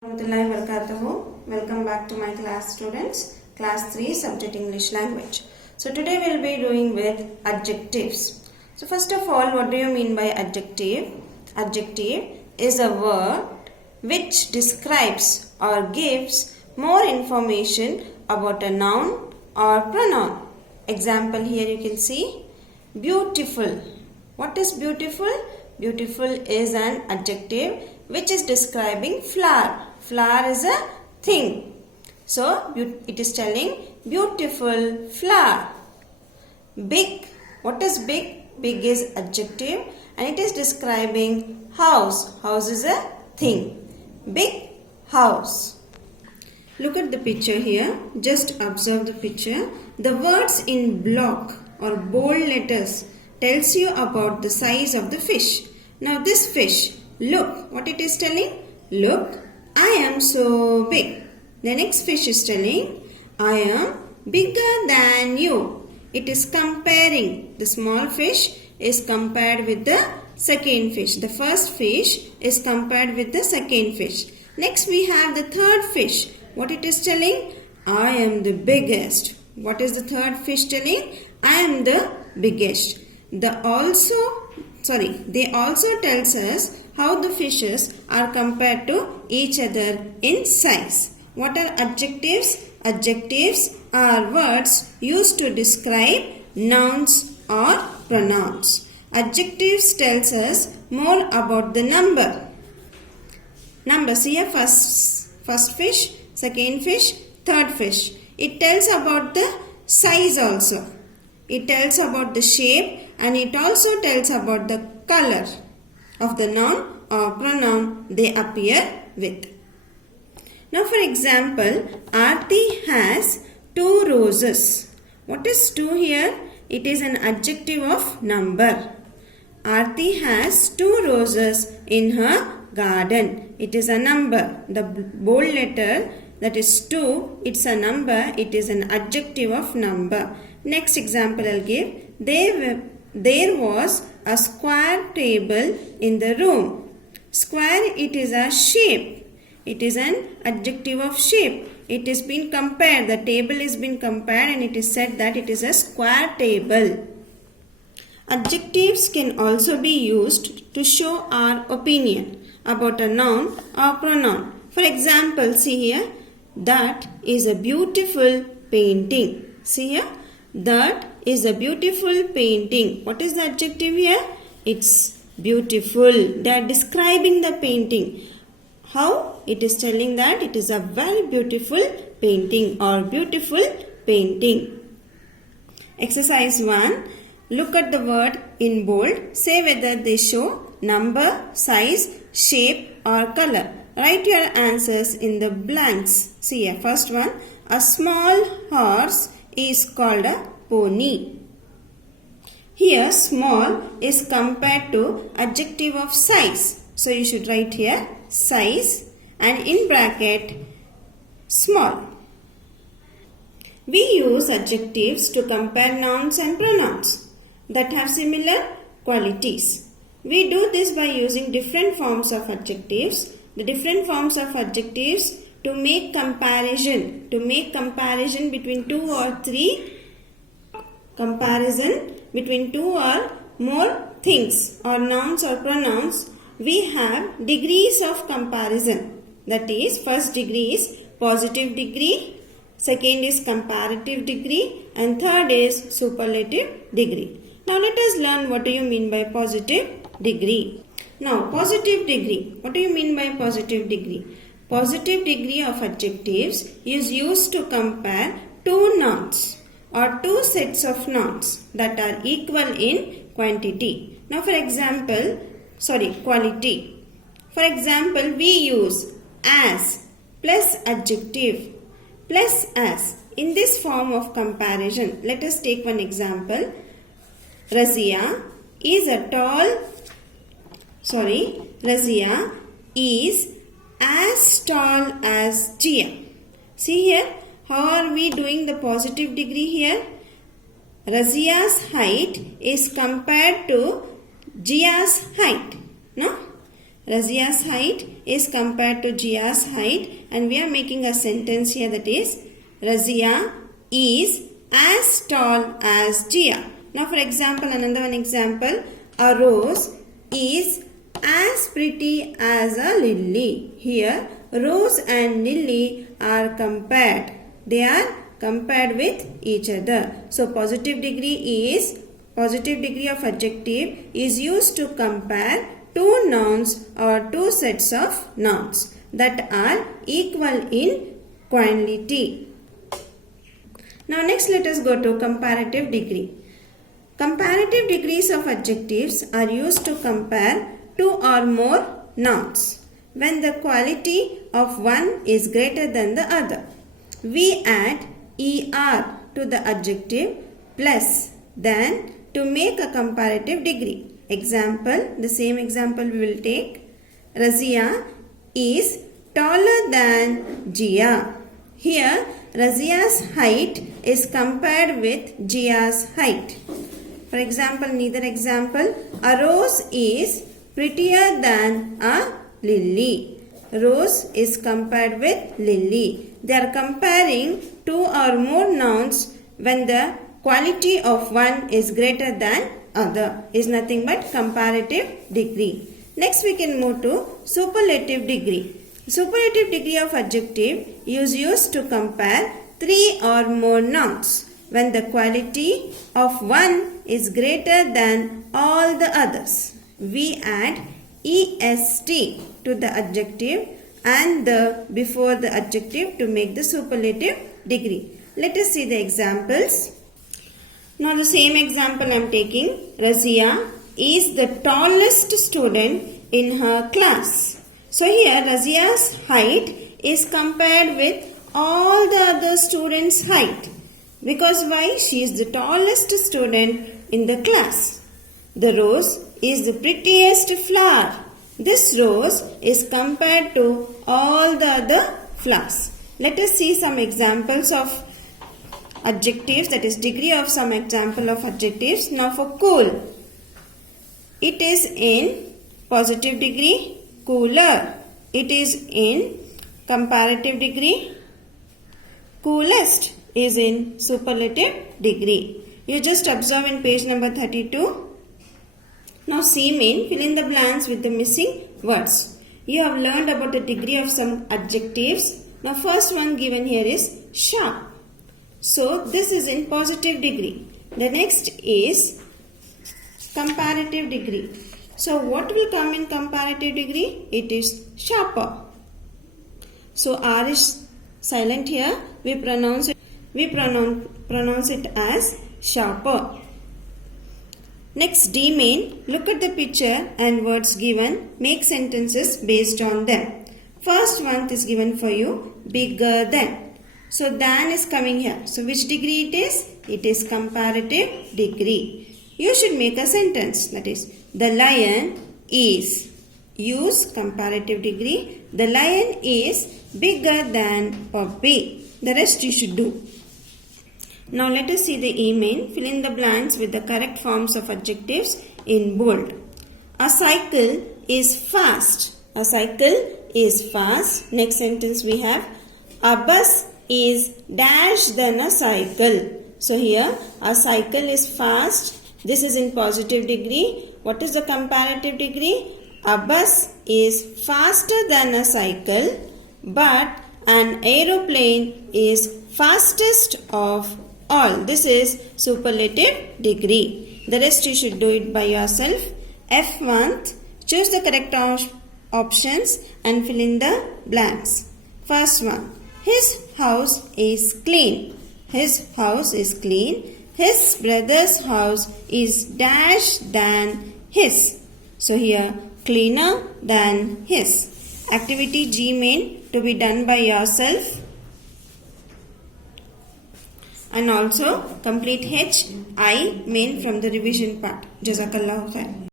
Warahmatullahi wabarakatuh. Welcome back to my class, students. Class 3 subject English language. So today we will be doing with adjectives. So first of all, what do you mean by adjective? Adjective is a word which describes or gives more information about a noun or pronoun. Example, here you can see beautiful. What is beautiful? Beautiful is an adjective which is describing flower. Flower is a thing. So, it is telling beautiful flower. Big. What is big? Big is adjective and it is describing house. House is a thing. Big house. Look at the picture here. Just observe the picture. The words in block or bold letters tells you about the size of the fish. Now this fish, look what it is telling. Look, I am so big. The next fish is telling, I am bigger than you. It is comparing. The small fish is compared with the second fish. The first fish is compared with the second fish. Next we have the third fish. What it is telling? I am the biggest. What is the third fish telling? I am the biggest. They also tells us how the fishes are compared to each other in size. What are adjectives? Adjectives are words used to describe nouns or pronouns. Adjectives tells us more about the number. Numbers here, first fish, second fish, third fish. It tells about the size also. It tells about the shape and it also tells about the color of the noun or pronoun they appear with. Now for example, Aarti has 2 roses. What is 2 here? It is an adjective of number. Aarti has 2 roses in her garden. It is a number. The bold letter, that is 2, it's a number. It is an adjective of number. Next example I'll give. There was a square table in the room. Square, it is a shape. It is an adjective of shape. It is been compared. The table is been compared and it is said that it is a square table. Adjectives can also be used to show our opinion about a noun or pronoun. For example, see here. That is a beautiful painting. See here. That is a beautiful painting. What is the adjective here? It's beautiful. They are describing the painting. How? It is telling that it is a very beautiful painting or beautiful painting. Exercise 1. Look at the word in bold. Say whether they show number, size, shape or color. Write your answers in the blanks. See here. First one. A small horse is called a pony. Here small is compared to adjective of size. So you should write here size and in bracket small. We use adjectives to compare nouns and pronouns that have similar qualities. We do this by using different forms of adjectives. The different forms of adjectives to make comparison between 2 or 3 comparison between 2 or more things or nouns or pronouns. We have degrees of comparison. That is, first degree is positive degree, second is comparative degree and third is superlative degree. Now let us learn what do you mean by positive degree. Now positive degree. What do you mean by positive degree? Positive degree of adjectives is used to compare 2 nouns or 2 sets of nouns that are equal in quantity. Now quality. For example, we use as plus adjective plus as in this form of comparison. Let us take one example. Razia is as tall as Gia. See here, how are we doing the positive degree here? Razia's height is compared to Gia's height. No? Razia's height is compared to Jia's height, and we are making a sentence here, that is Razia is as tall as Jia. Now for example, another one example, a rose is as pretty as a lily. Here rose and lily are compared. They are compared with each other. So positive degree of adjective is used to compare two nouns or two sets of nouns that are equal in quantity. Now next let us go to comparative degree. Comparative degrees of adjectives are used to compare two or more nouns when the quality of one is greater than the other. We add er to the adjective plus than to make a comparative degree. Example, the same example we will take. Razia is taller than Jia. Here Razia's height is compared with Jia's height. For example, neither example, a rose is prettier than a lily. Rose is compared with lily. They are comparing two or more nouns when the quality of one is greater than other. Is nothing but comparative degree. Next we can move to superlative degree. Superlative degree of adjective is used to compare three or more nouns when the quality of one is greater than all the others. We add est to the adjective and the before the adjective to make the superlative degree. Let us see the examples. Now the same example I am taking. Razia is the tallest student in her class. So here Razia's height is compared with all the other students' height. Because why? She is the tallest student in the class. The rose is the prettiest flower. This rose is compared to all the other flowers. Let us see some examples of adjectives, that is degree of some example of adjectives. Now for cool, it is in positive degree, cooler. It is in comparative degree, coolest is in superlative degree. You just observe in page number 32. Now C main, fill in the blanks with the missing words. You have learned about the degree of some adjectives. Now first one given here is sharp. So this is in positive degree. The next is comparative degree. So what will come in comparative degree? It is sharper. So R is silent here. We pronounce it as sharper. Next D main, look at the picture and words given. Make sentences based on them. First one is given for you, bigger than. So than is coming here. So which degree it is? It is comparative degree. You should make a sentence, that is the lion is. Use comparative degree. The lion is bigger than puppy. The rest you should do. Now let us see the E main. Fill in the blanks with the correct forms of adjectives in bold. A cycle is fast. A cycle is fast. Next sentence we have a bus is dash than a cycle. So here a cycle is fast. This is in positive degree. What is the comparative degree? A bus is faster than a cycle, but an aeroplane is fastest of all. This is superlative degree. The rest you should do it by yourself. F1, choose the correct options and fill in the blanks. First one, his house is clean. His house is clean. His brother's house is dash than his. So here cleaner than his. Activity G main to be done by yourself. And also complete H I main from the revision part. Jazakallahu khair.